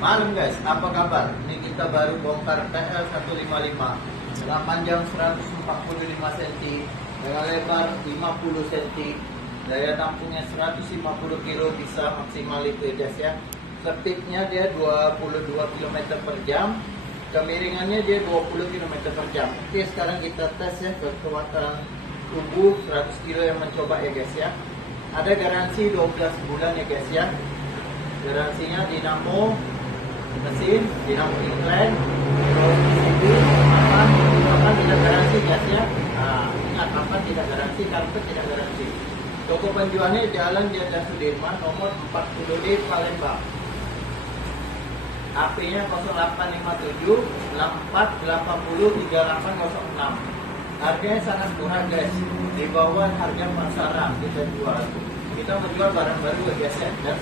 Malam guys, apa kabar? Ini kita baru bongkar TL 155 dengan panjang 145 cm, dengan lebar 50 cm, daya tampungnya 150 kg, bisa maksimal itu guys ya. Speednya dia 22 km per jam, kemiringannya dia 20 km per jam. Oke, sekarang kita tes ya kekuatan tubuh 100 kg yang mencoba ya guys ya. Ada garansi 12 bulan ya guys ya. Garansinya dinamo mesin, dinamo incline, terus PCB, kapan tidak garansi guys ya. Nah, ingat kapan tidak garansi, karpet tidak garansi. Toko penjualnya Jalan Jenderal Sudirman, nomor 40D Palembang. HP-nya 0857 6480 3806. Harganya sangat murah guys, di bawah harga pasaran kita jual. Kita menjual barang baru guys ya. Dan